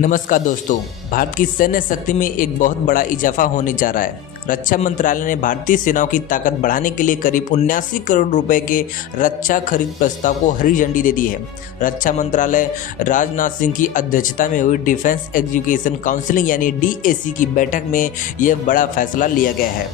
नमस्कार दोस्तों। भारत की सैन्य शक्ति में एक बहुत बड़ा इजाफा होने जा रहा है। रक्षा मंत्रालय ने भारतीय सेनाओं की ताकत बढ़ाने के लिए करीब 79 करोड़ रुपए के रक्षा खरीद प्रस्ताव को हरी झंडी दे दी है। रक्षा मंत्रालय राजनाथ सिंह की अध्यक्षता में हुई डिफेंस एजुकेशन काउंसिल यानी DAC की बैठक में यह बड़ा फैसला लिया गया है।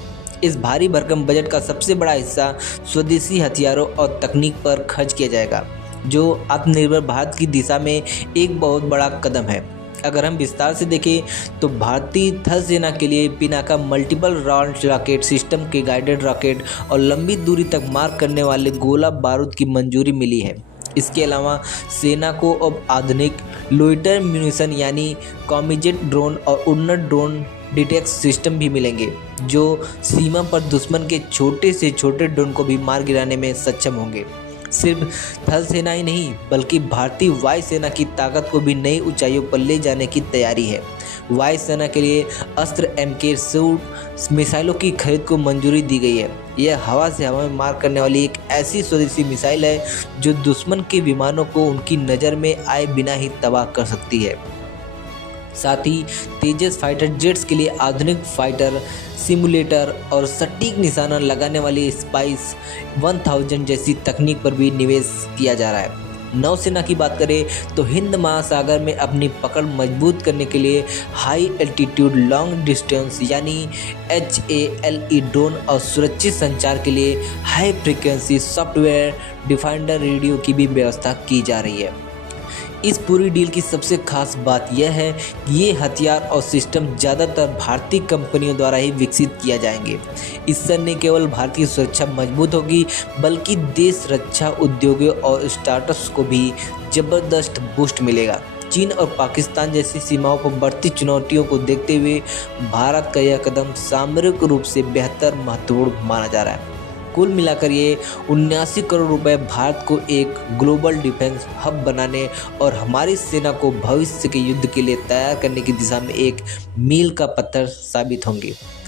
इस भारी भरकम बजट का सबसे बड़ा हिस्सा स्वदेशी हथियारों और तकनीक पर खर्च किया जाएगा, जो आत्मनिर्भर भारत की दिशा में एक बहुत बड़ा कदम है। अगर हम विस्तार से देखें तो भारतीय थल सेना के लिए Pinaka multiple launch rocket system के गाइडेड रॉकेट और लंबी दूरी तक मार करने वाले गोला बारूद की मंजूरी मिली है। इसके अलावा सेना को अब आधुनिक लोइटर म्यूनिशन यानी कॉम्बैट ड्रोन और उन्नत ड्रोन डिटेक्ट सिस्टम भी मिलेंगे, जो सीमा पर दुश्मन के छोटे से छोटे ड्रोन को भी मार गिराने में सक्षम होंगे। सिर्फ थल सेना ही नहीं बल्कि भारतीय वायु सेना की ताकत को भी नई ऊंचाइयों पर ले जाने की तैयारी है। वायु सेना के लिए अस्त्र MK-2 मिसाइलों की खरीद को मंजूरी दी गई है। यह हवा से हवा में मार करने वाली एक ऐसी स्वदेशी मिसाइल है जो दुश्मन के विमानों को उनकी नज़र में आए बिना ही तबाह कर सकती है। साथ ही तेजस फाइटर जेट्स के लिए आधुनिक फाइटर सिमुलेटर और सटीक निशाना लगाने वाली स्पाइस 1000 जैसी तकनीक पर भी निवेश किया जा रहा है। नौसेना की बात करें तो हिंद महासागर में अपनी पकड़ मजबूत करने के लिए हाई एल्टीट्यूड लॉन्ग डिस्टेंस यानी HALE ड्रोन और सुरक्षित संचार के लिए हाई फ्रीक्वेंसी सॉफ्टवेयर डिफाइंडर रेडियो की भी व्यवस्था की जा रही है। इस पूरी डील की सबसे खास बात यह है कि ये हथियार और सिस्टम ज़्यादातर भारतीय कंपनियों द्वारा ही विकसित किया जाएंगे। इससे न केवल भारतीय सुरक्षा मजबूत होगी बल्कि देश रक्षा उद्योगों और स्टार्टअप्स को भी ज़बरदस्त बूस्ट मिलेगा। चीन और पाकिस्तान जैसी सीमाओं पर बढ़ती चुनौतियों को देखते हुए भारत का यह कदम सामरिक रूप से बेहतर महत्वपूर्ण माना जा रहा है। कुल मिलाकर ये 79 करोड़ रुपए भारत को एक ग्लोबल डिफेंस हब बनाने और हमारी सेना को भविष्य के युद्ध के लिए तैयार करने की दिशा में एक मील का पत्थर साबित होंगे।